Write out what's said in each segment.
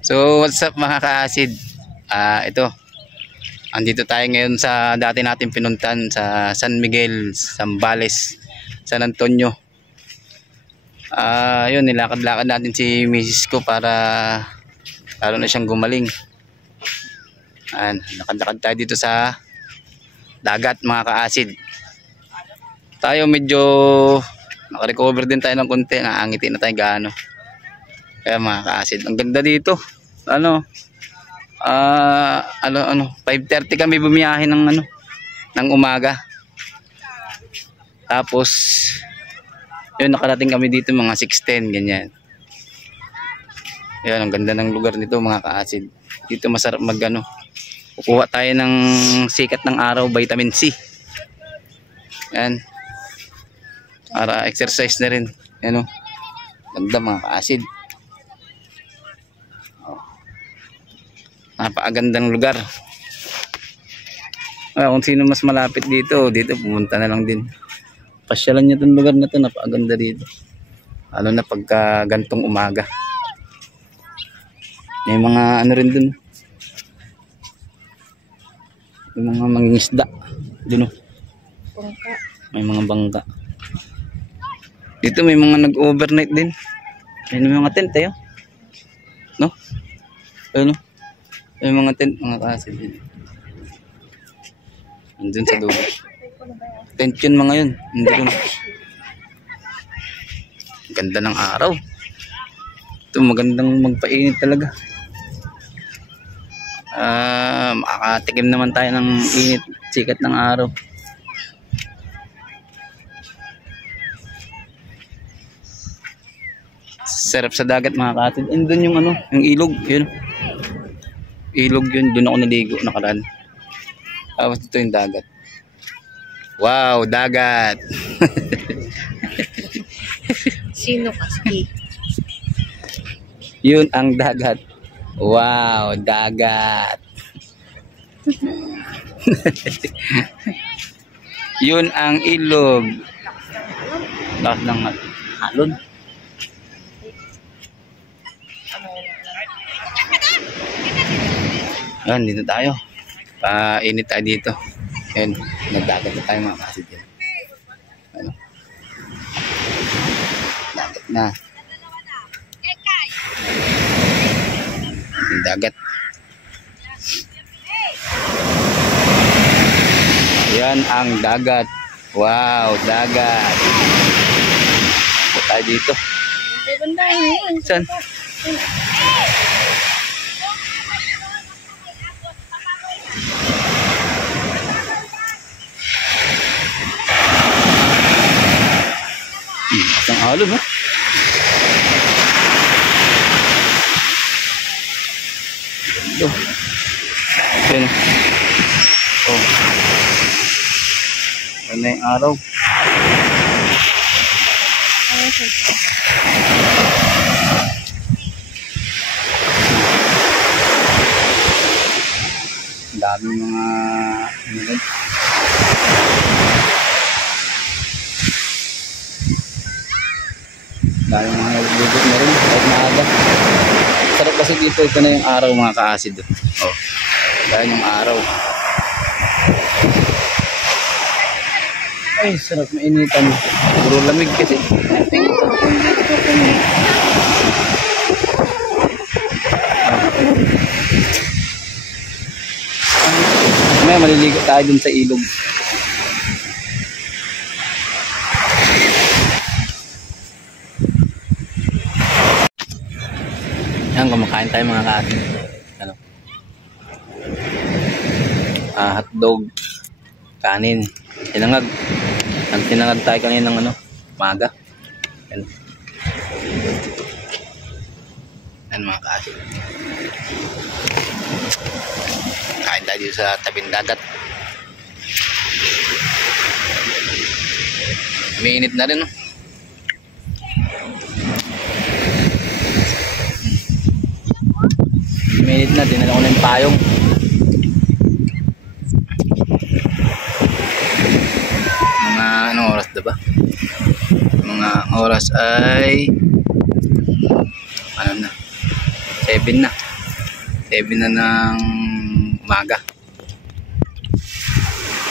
So what's up mga ka-acid? Ito, andito tayo ngayon sa dati natin pinuntan sa San Miguel, Zambales, San Antonio. Yun, nilakad-lakad natin si misis ko para lalo na siyang gumaling. Lakad-lakad tayo dito sa dagat mga ka-acid. Tayo medyo nakarecover din tayo ng konti, naangiti na tayo gaano. Kaya mga ka-acid, ang ganda dito. 5:30 kami bumiyahe ng umaga. Tapos yun, nakarating kami dito mga 6:10 ganyan. Yan, ang ganda ng lugar nito mga ka-acid. Dito masarap kukuha tayo ng sikat ng araw, vitamin C. Yan. Para exercise na rin. Yan, ganda mga ka-acid. Napakagandang lugar. Kung sino mas malapit dito pumunta na lang din. Pasyalan niyo itong lugar na ito, napakaganda dito. Lalo na pagka gantong umaga. May mga rin dun. May mga mangingisda dun. Bangka. May mga bangka. Dito may mga nag-overnight din. May mga tent tayo. No? Ayun, no? May mga tent, mga ka-acid din. Andun sa dulo. Tent yun mga yun. Andun. Ganda ng araw. Ito magandang magpainit talaga. Makakatikim naman tayo ng init, sikat ng araw. Sarap sa dagat mga ka-acid. Andun yung yung ilog, yun. Ilog yun, doon ako naligo nakaraan. Tapos ito yung dagat. Wow, dagat. Sino kasi? Yun ang dagat. Wow, dagat. Yun ang ilog. Lakas ng halon. Yan, dito tayo. Painit tayo dito. Yan, nagdagat na tayo mga ka-acid. Dagat na. Yung dagat. Yan ang dagat. Wow, dagat. Ito tayo dito. Saan? Isang alon, ha? Ito. Yan. Oh. Yan na yung araw. Dami mga dahil mga nagbubot na rin kahit maaga. Sarap kasi dito, ito na yung araw mga ka-acid. Oh, dahil yung araw. Ay, sarap mainitan. Puro lamig kasi. May maliligo tayo dun sa ilog. Yan, kumakain tayo mga ka-acid. Hotdog, kanin, tinangag. Tinangag tayo kanina ng maga. Yan. Yan mga ka-acid. Kain tayo dito sa tabing dagat. May init na rin, no? Minute na, dinala ko na yung payong. Mga anong oras diba? Mga oras ay 7 na. 7 na ng umaga.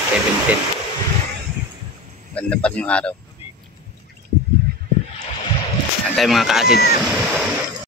7:10. Ganda pa rin yung araw. Yan tayo mga ka-acid.